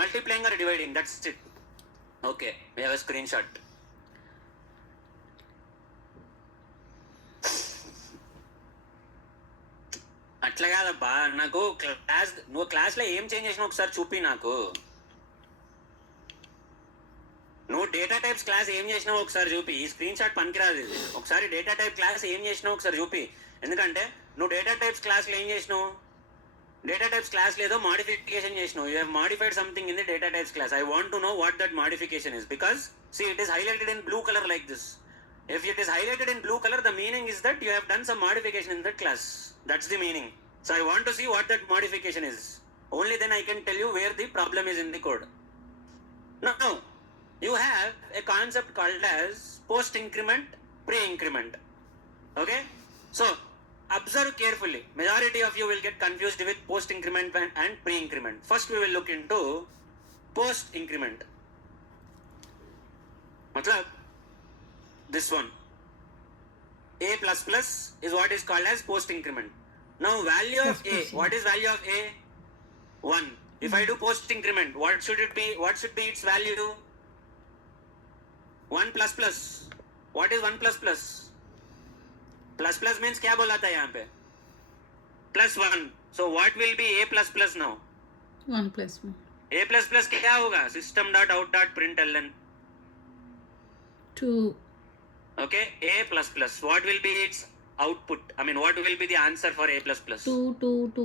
multiplying or dividing. That's it. Okay, we have a screenshot. అట్లా కాదబ్బా, నాకు నువ్వు క్లాస్లో ఏం change చేసినా ఒకసారి చూపి నాకు. డేటా టైప్స్ క్లాస్ ఏం చేసినావు ఒకసారి చూపి. ఈ స్క్రీన్ షాట్ పనికిరాదు ఇది. ఒకసారి డేటా టైప్ క్లాస్ ఏం చేసినావు ఒకసారి చూపి. ఎందుకంటే నువ్వు డేటా టైప్స్ క్లాస్లో ఏం చేసినావు, డేటా టైప్స్ క్లాస్ లేదో మాడిఫికేషన్ చేసినావు. You have modified something in the data types class. I want to know what that modification is, because see it is highlighted in blue color like this. If it is highlighted in blue color, the meaning is that you have done some modification in that class. That's the meaning. So I want to see what that modification is. Only then I can tell you where the problem is in the code. Now you have a concept called as post increment, pre increment. Okay, so observe carefully. Majority of you will get confused with post increment and pre increment. First we will look into post increment. Matlab this one, a plus plus is what is called as post increment. Now value of a, what is value of a? 1. If I do post increment, what should it be? What should be its value? 1 plus plus. What is 1 plus plus? Plus plus means क्या बोला था यहाँ पे? Plus 1. So what will be a plus plus now? 1 plus 1. A plus plus क्या होगा? System dot out dot println. 2. Okay, a plus plus. What will be its output? I mean, what will be the answer for a plus plus? 2, 2, 2.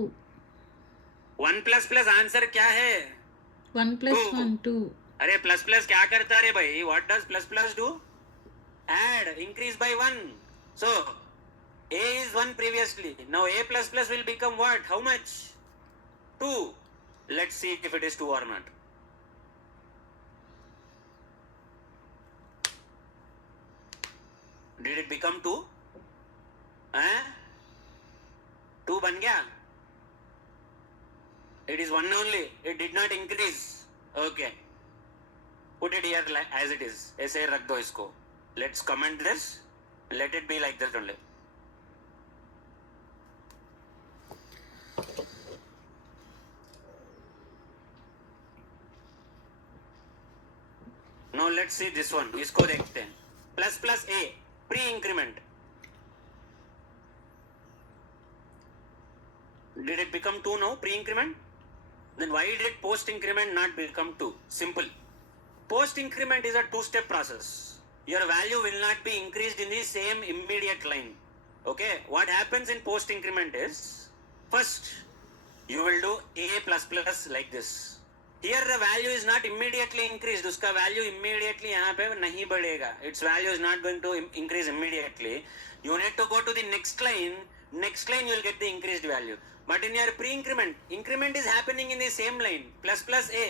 1 plus plus answer क्या है? 1 plus 2. 1, 2. अरे plus plus क्या करता रे भाई? What does plus plus do? Add, increase by 1. So a is 1 previously. Now a plus plus will become what? How much? 2. Let's see if it is 2 or not. Did it become 2? 2 बन गया? It is 1 only. It did not increase. Okay. Put it here as it is. ऐसे रख दो इसको. Let's comment this. Let it be like that only. Now let's see this one. इसको देखते हैं. Plus plus a, pre-increment. Did it become 2 now? Pre-increment? Then why did post-increment not become 2? Simple. Post-increment is a two-step process. Your value will not be increased in the same immediate line. Okay? What happens in post-increment is, first, you will do a plus plus like this. Here the value is not immediately increased. उसका value immediately यहाँ पे नहीं बढ़ेगा. Its value is not going to increase immediately. You need to go to the next line. Next line you will get the increased value. But in your pre-increment, increment is happening in the same line. Plus plus a.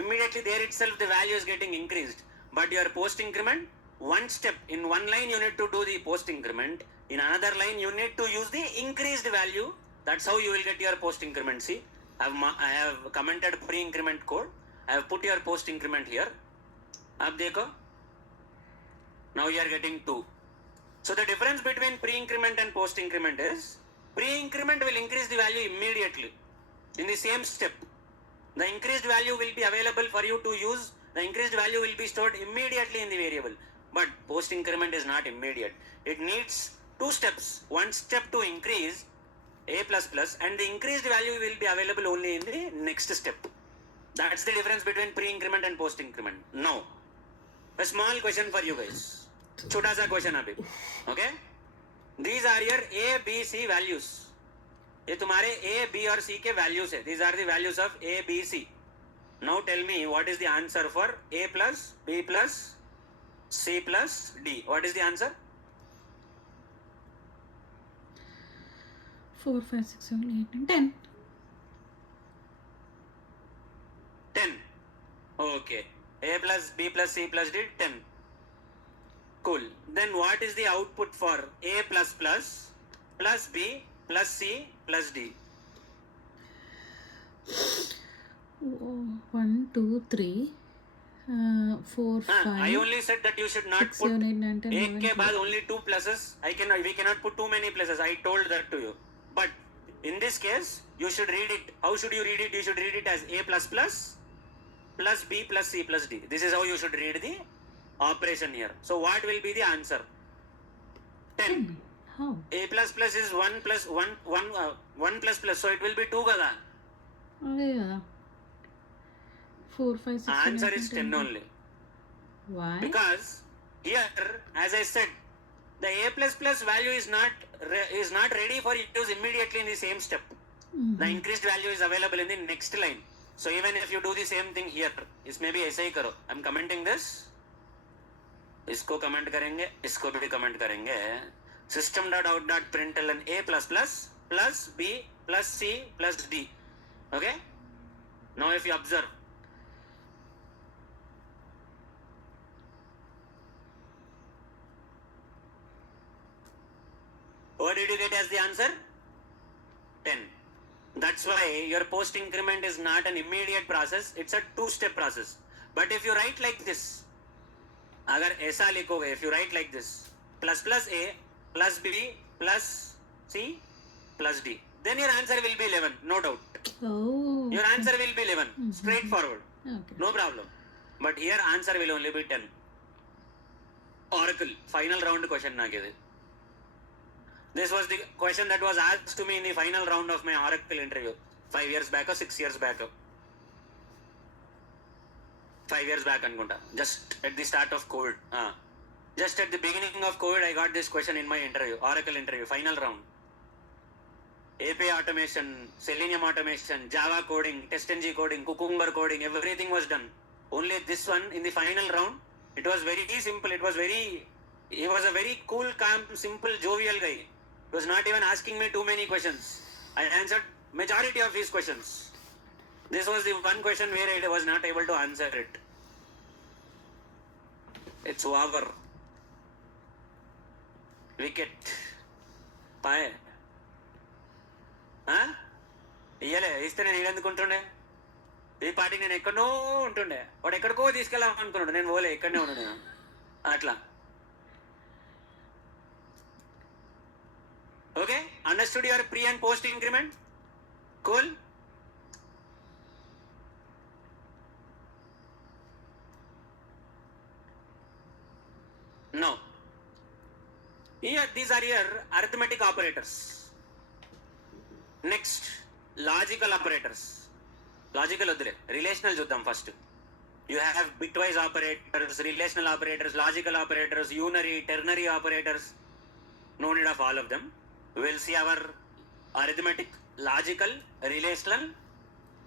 Immediately there itself the value is getting increased. But your post-increment, one step. In one line you need to do the post-increment. In another line you need to use the increased value. That's how you will get your post-increment. See? I have commented pre-increment code. I have put your post-increment here. अब देखो. Now you are getting 2. So the difference between pre-increment and post-increment is, pre-increment will increase the value immediately in the same step. The increased value will be available for you to use. The increased value will be stored immediately in the variable. But post-increment is not immediate. It needs 2 steps. One step to increase a plus plus, and the increased value will be available only in the next step. That's the difference between pre-increment and post-increment. Now, a small question for you guys. छोटा सा question अभी. Okay? These are your A, B, C values. ये तुम्हारे A, B और C के values है. These are the values of A, B, C. Now tell me what is the answer for A plus, B plus, C plus, D. What is the answer? 4, 5, 6, 7, 8, 9, 10. 10. Okay. A plus, B plus, C plus D, 10. Cool. Then what is the output for A plus plus, plus B, plus C, plus D? 1, 2, 3, 4, 5. I only said that you should not 6, put 7, 8, 9, 10, एक 11, के 12. बाद only 2 pluses. We cannot put too many pluses. I told that to you. But in this case, you should read it. How should you read it? You should read it as A plus plus, plus B plus C plus D. This is how you should read the operation here. So what will be the answer? 10. How? A plus plus is 1 plus 1 plus plus. So it will be 2 kada. అదే కదా 4, 5, 6, 7, Answer 8, is 9, 10 only. Why? Because here, as I said, the a plus plus value is not ready for use immediately in the same step. The increased value is available in the next line. So even if you do the same thing here, इसमें भी ऐसा ही करो. I'm commenting this. इसको comment करेंगे, इसको भी comment करेंगे. System dot out dot println a plus plus plus b plus c plus d. Okay. Now if you observe, what did you get as the answer? 10. That's why your post increment is not an immediate process, it's a two-step process. But if you write like this, अगर ऐसा लिखोगे, if you write like this, plus plus a plus b plus c plus d, then your answer will be 11, no doubt. Oh. Your answer will be 11, straightforward, Okay. no problem. But here answer will only be 10. Oracle, final round question ನಾಗಿದೆ. This was the question that was asked to me in the final round of my Oracle interview 5 years back or 6 years back. 5 years back anukunta, just at the start of COVID. Just at the beginning of COVID, I got this question in my interview, Oracle interview, final round. API automation, Selenium automation, Java coding, TestNG coding, Cucumber coding, everything was done. Only this one in the final round, it was very simple. He was a very cool, calm, simple, jovial guy. He was not even asking me too many questions. I answered majority of his questions. This was the one question where I was not able to answer it. It's over. Wicket. Pie. ఇయ్యలే ఇస్తే నేను ఈడెందుకు ఉంటుండే? ఈ పార్టీకి నేను ఎక్కడో ఉంటుండే, వాడు ఎక్కడికో తీసుకెళ్ళాం అనుకున్నాడు, నేను పోలే, ఇక్కడనే ఉండు నేను అట్లా. Okay, understood your pre and post increment? Cool. Now, here these are your arithmetic operators. Next, logical operators. Logical వద్దులే, రిలేషనల్ చూద్దాం first. You have bitwise operators, relational operators, logical operators, unary, ternary operators. No need of all of them. We will see our arithmetic, logical, relational,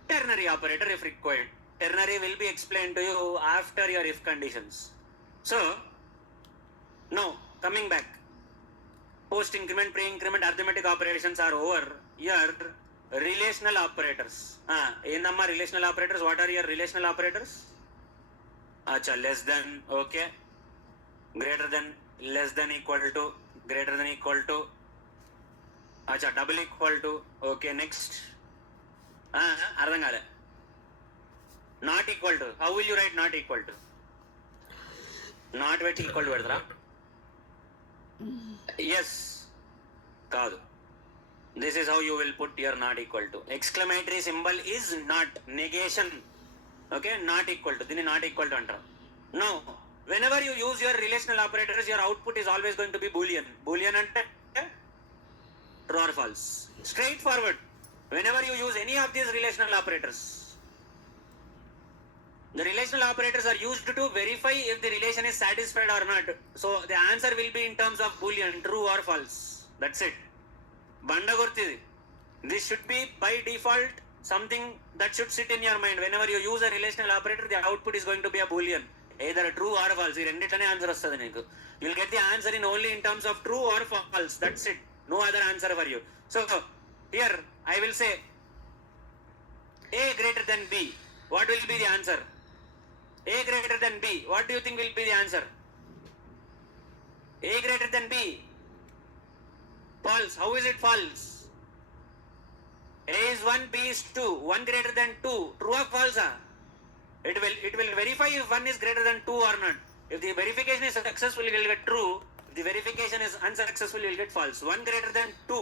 ternary operator if required. Ternary will be explained to you after your if conditions. So, now coming back, post increment, pre increment, arithmetic operations are over. Your relational operators. Endamma relational operators? What are your relational operators? Acha, less than, okay. Greater than, less than, equal to, greater than, equal to. Acha, double equal to, okay. Next, అర్థం కాలే. Not equal to, how will you write not equal to? Not పెట్టి equal to పెడతారా? Yes, కాదు. This is how you will put your not equal to. Exclamatory symbol is not, negation. Okay, not equal to, దీన్ని not equal to అంటారు. Now, whenever you use your relational operators, your output is always going to be boolean. Boolean అంటే true or false. Straightforward. Whenever you use any of these relational operators, the relational operators are used to verify if the relation is satisfied or not. So the answer will be in terms of boolean, true or false. That's it. Banda gurtidi. This should be by default something that should sit in your mind. Whenever you use a relational operator, the output is going to be a boolean, either true or false. ఈ రెండిట్లనే answer వస్తుంది నీకు. You will get the answer in only in terms of true or false. That's it. No other answer for you. So here I will say A greater than B. What will be the answer? A greater than B. What do you think will be the answer? A greater than B. False. How is it false? A is 1, B is 2. 1 greater than 2. True or false? It will verify if 1 is greater than 2 or not. If the verification is successful, you will get true. If the verification is unsuccessful, you will get false. 1 greater than 2.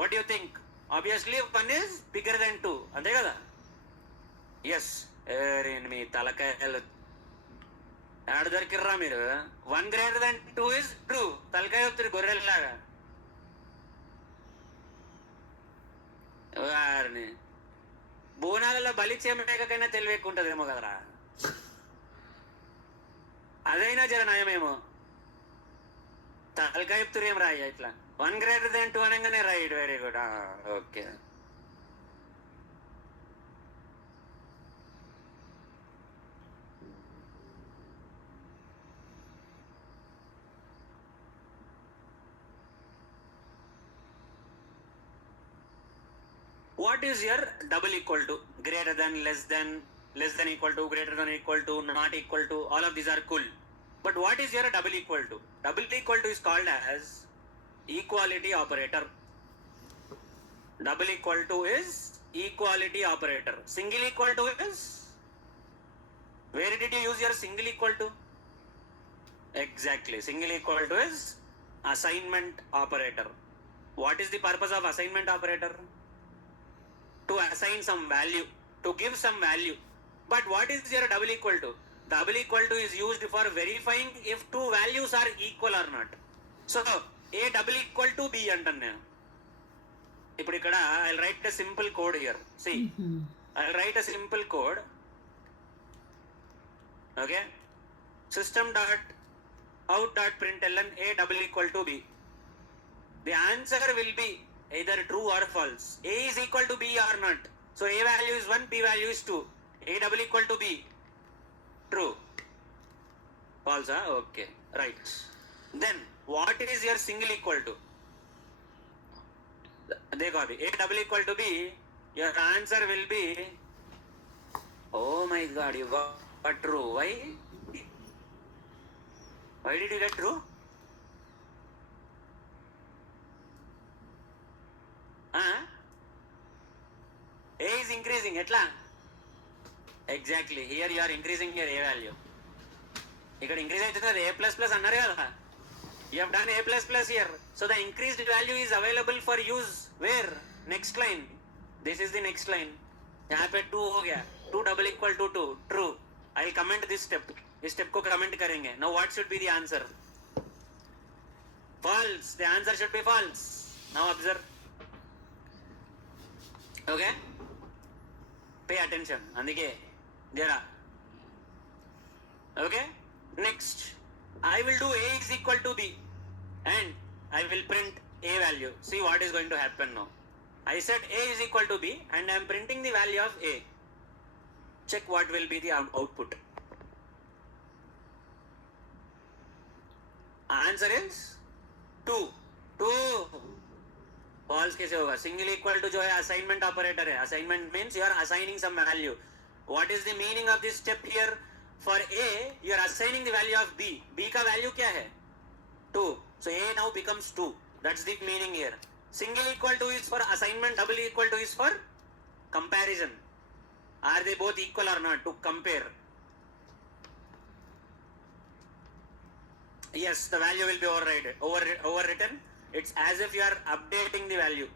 What do you think? Obviously 1 is bigger than 2. అంతే కదా? Yes. మీ తలకాయలు ఆడ దొరికిర్రా మీరు. 1 greater than 2 is true. తలకాయ వస్తుంది గొర్రెల్లాగా. వారిని బోనాలలో బలి చేయమేకైనా తెలివి ఎక్కువ ఉంటుందేమో కదరా. అదైనా జర నయమేమో. తలకాయ ఏం రాయ ఇట్లా 1 greater than 2 అనగానే right, very good. Okay. What is your double equal to? Greater than, less than equal to, greater than equal to, not equal to, all of these are cool. But what is your double equal to? Double equal to is called as equality operator. Double equal to is equality operator. Single equal to is, where did you use your single equal to? Exactly, single equal to is assignment operator. What is the purpose of assignment operator? To assign some value, to give some value. But what is your double equal to? Double equal to is used for verifying if two values are equal or not. So A double equal to B అంటాను నేను. ఇప్పుడు ఇక్కడ I'll write a simple code here. See, I'll write a simple code. Okay, system dot out dot println A double equal to B. The answer will be either true or false. A is equal to B or not. So A value is 1, B value is 2. A double equal to B. True. False, huh? Okay, right. Then what is your single equal to? They got it. A double equal to B. Your answer will be, oh my god, you got true. Why? Why did you get true? A is increasing, etla? Exactly, here you are increasing your A value. ఇక్కడ increase అవుతుంది కదా, A plus plus అన్నారు కదా. You have done A plus plus here. So the increased value is available for use where? Next line. This is the next line. यहाँ पे 2 हो गया. 2 double equal to 2. True. I will comment this step. इस step को comment करेंगे. Now what should be the answer? False. The answer should be false. Now observe. Okay? Pay attention. అందుకే జరా. Okay? Next, I will do A is equal to B and I will print A value. See what is going to happen now. I said A is equal to B and I am printing the value of A. Check what will be the output. Answer is 2. 2. False कैसे होगा? Single equal to जो है assignment operator है. Assignment means you are assigning some value. What is the meaning of this step here? For A, you are assigning the value of B. B का value क्या है? 2. So A now becomes 2. That's the meaning here. Single equal to is for assignment, double equal to is for comparison. Are they both equal or not? To compare. Yes, the value will be overwritten. It's as if you are updating the value.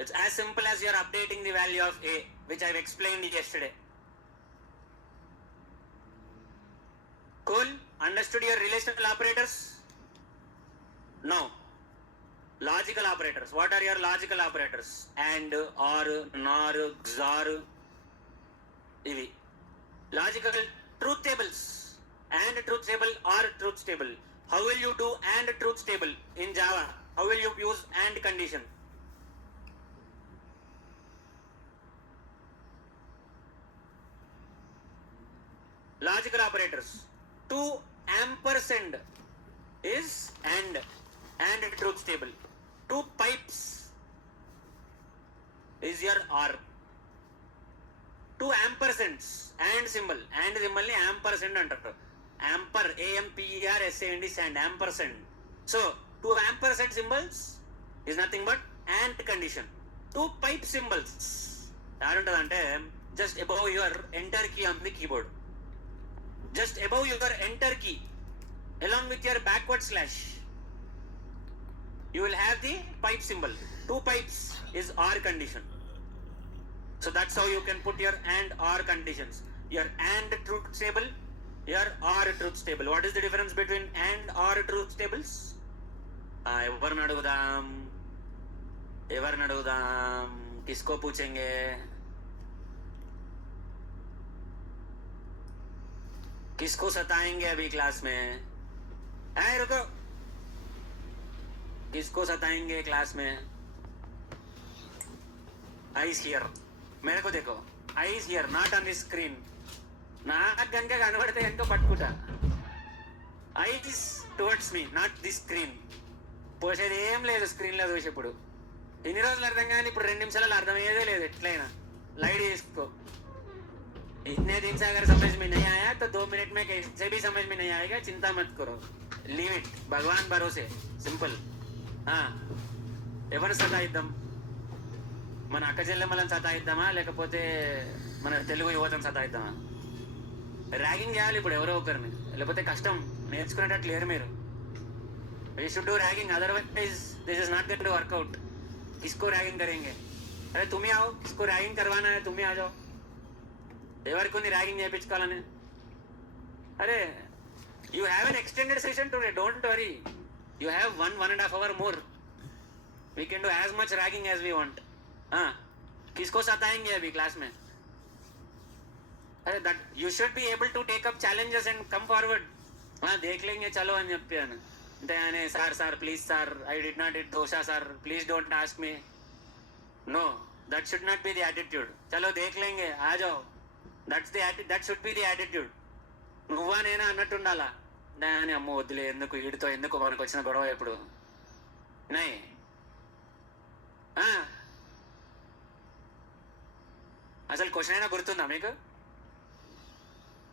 It's as simple as you are updating the value of A, which I've explained yesterday. Cool? Understood your relational operators? No. Logical operators. What are your logical operators? And, or, nor, xor. Ivi. Logical truth tables. And truth table or truth table. How will you do and truth table in Java? How will you use and condition? Logical operators. 2 ampersand is and truth table. 2 pipes is your or. 2 ampersands and symbol ni ampersand antaru. Amper, AMPERSAND sand, ampersand. So 2 ampersand symbols is nothing but and condition. 2 pipe symbols ante just above your enter key on the keyboard. Just above your enter key, along with your backward slash, you will have the pipe symbol. 2 pipes is OR condition. So that's how you can put your and OR conditions. Your and truth table, your OR truth table. What is the difference between and OR truth tables? ఎవరిని అడుగుదాం? किसको पूछेंगे? किसको सताएंगे अभी class में? है रुको, किसको सताएंगे क्लास में? ఐస్ హియర్, मेरे को देखो, ice here not on the screen. నాకు కనుక కనబడితే కనుక పట్టుకుంటా. Ice towards me, not the screen. పోసేది ఏం లేదు స్క్రీన్లో చూసేప్పుడు. ఇన్ని రోజులు అర్థం కానీ ఇప్పుడు 2 నిమిషాలలో అర్థమయ్యేదే లేదు. ఎట్లయినా लाइट इसको, इतने दिन से अगर समझ में नहीं आया तो 2 मिनट में कैसे भी समझ में नहीं आएगा. चिंता मत करो, लीव इट, भगवान भरोसे, సింపుల్. ఎవరు సతాయిద్దాం? మన అక్క చెల్లెమ్మలను సతాయిద్దామా, లేకపోతే మన తెలుగు యువతను సతాయిద్దామా? ర్యాగింగ్ చేయాలి ఇప్పుడు ఎవరో ఒకరిని, లేకపోతే కష్టం, నేర్చుకునేటట్లు లేరు మీరు. We should do ragging, otherwise this is not going to work out. किसको रैगिंग करेंगे? अरे तुम ही आओ, किसको रैगिंग करवाना है तुम ही आ जाओ. ఎవరికి ఉంది ర్యాగింగ్ చేయించుకోవాలని? అరే you have an extended session today, don't worry, you have 1.5 hour more. We can do as much ragging as we want. किसको सताएंगे अभी क्लास में? अरे that you should be able to take up challenges and come forward. देख लेंगे चलो అని చెప్పాను అంతే. Sir please sir, I did not it dosa sir, please don't ask me. No, that should not be the attitude. चलो देख लेंगे, आ जाओ. that should be the attitude. నువ్వా నేనా అన్నట్టు ఉండాలా. దాని అమ్మ వద్దులే, ఎందుకు వీడితో ఎందుకు మనకు వచ్చిన గొడవ ఎప్పుడు. నై అసలు క్వశ్చన్ అయినా గుర్తుందా మీకు?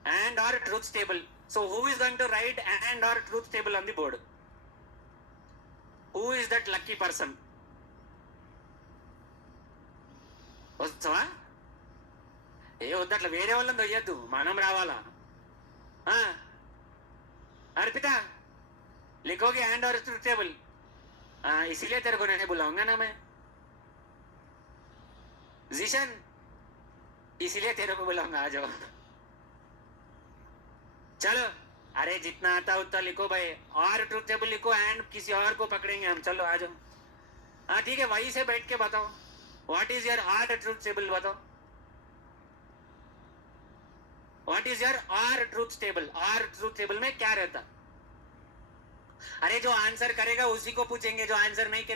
and or truth table. So who is going to write and or truth table on the board? Who is that lucky person? వస్తావా? వద్దు, అట్లా వేరే వాళ్ళని దొయ్యద్దు, మనం రావాలా. अर्पिता लिखोगे हैंड और ट्रूथ टेबल? इसीलिए तेरे को नहीं बुलाऊंगा ना मैं. जीशन, इसीलिए तेरे को बुलाऊंगा, आ जाओ. चलो, अरे जितना आता उतना लिखो भाई, और ट्रूथ टेबल लिखो, एंड किसी और को पकड़ेंगे हम. चलो आ जाओ. हाँ ठीक है, वहीं से बैठ के बताओ, what is your R truth table बताओ. What is your R truth table? R truth table में क्या रहता? अरे जो आंसर करेगा उसी को पूछेंगे, जो आंसर नहीं करेगा